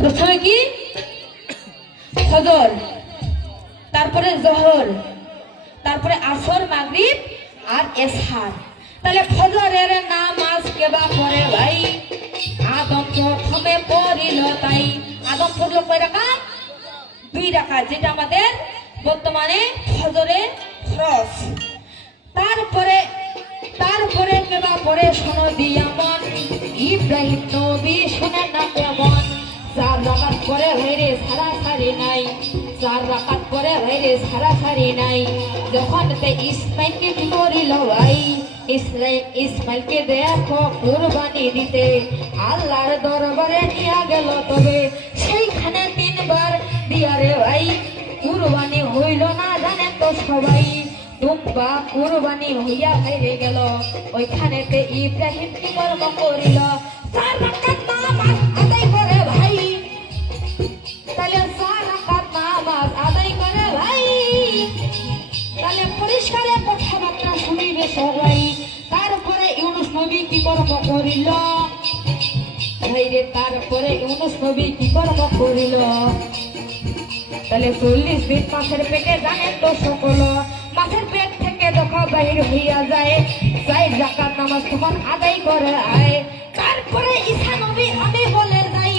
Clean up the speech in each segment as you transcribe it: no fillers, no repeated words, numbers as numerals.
প্রথমে কি ফজর, তারপরে জোহর, তারপরে আসর, মাগরিব আর এশার। তাহলে ফজরের নামাজ কেবা পড়ে ভাই? আদম প্রথমে পড়িল তাই। আদম পড়লো কয় রাকাত? 2 রাকাত, যেটা আমাদের বর্তমানে ফজরের ফরজ। তারপরে তারপরে কেবা পড়ে শোনো দিয়া মন, ইব্রাহিম নবী শোনেন না কেমন। 4 রাকাত পরে হইরে সারাসারি নাই, 4 রাকাত পরে হইরে সারাসারি নাই। যখন তে ইসমাইলকে কি করিল ভাই? ইসমাইলকে দেখো কুরবানি দিতে আল্লাহর দরবারে নিয়ে গেল, তবে সেইখানে 3 বার দিয়ারে ভাই কুরবানি হইল না জানেন তো সবাই। দুম্বা কুরবানি হইয়া বাইরে গেল, ওইখানেতে ইব্রাহিম কি কর্ম করিল? 4 রাকাত নামাজ আদায় করে ভাই। তাহলে 4 রাকাত নামাজ আদায় করে ভাই। তাহলে পরিষ্কার কথাবার্তা শুনিবে সবাই। তারপরে ইউনুস নবী কি কর্ম করিল ভাইরে? তারপরে ইউনুস নবী কি কর্ম করিল? তাহলে 40 দিন মাছের পেটে জানেন তো সকল, মাছের পেট থেকে যখন বাহির হইয়া যায়, 4 রাকাত নামাজ তখন আদায় করে আয়। তারপরে ঈসা নবী আমি বলে যাই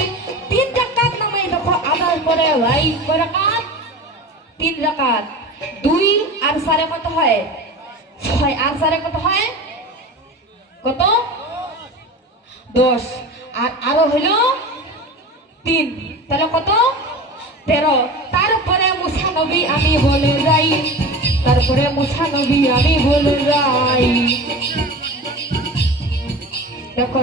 3 রাকাত নামাজ যখন আদায় করে ভাই। কয় রাকাত? 3 রাকাত। 2 আর 4 কত হয়? 6। আর 4 কত হয়? কত? 10। আর আরো হইল 3, তাহলে কত? 13। তারপরে মুসা নবী আমি বলে যাই, তারপরে মুসা নবী আমি বলে যাই। দেখো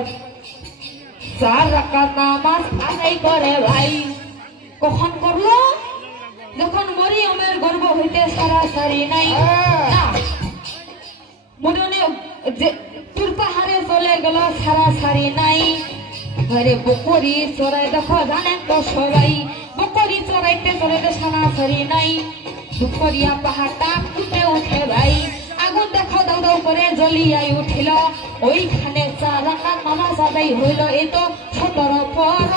4 রাকাত নামাজ আদায় করে ভাই। কখন করলো? যখন মরিয়মের গর্ভ হইতে সারাসারি নাই, না মনে যে তুর পাহাড়ে চলে গেল, সারাসারি নাই। ঘরে বকরি চড়াই দেখো জানেন তো সবাই, বকরি চড়াইতে চড়াইতে সারাসারি নাই। দুপুরিয়া পাহাড়টা ফুটে উঠে ভাই, আগুন দেখো দাউ দাউ করে জ্বলিয়াই উঠিল। ওইখানে 4 রাকাত নামাজ আদায় হইল। এই তো 17 ফরজ।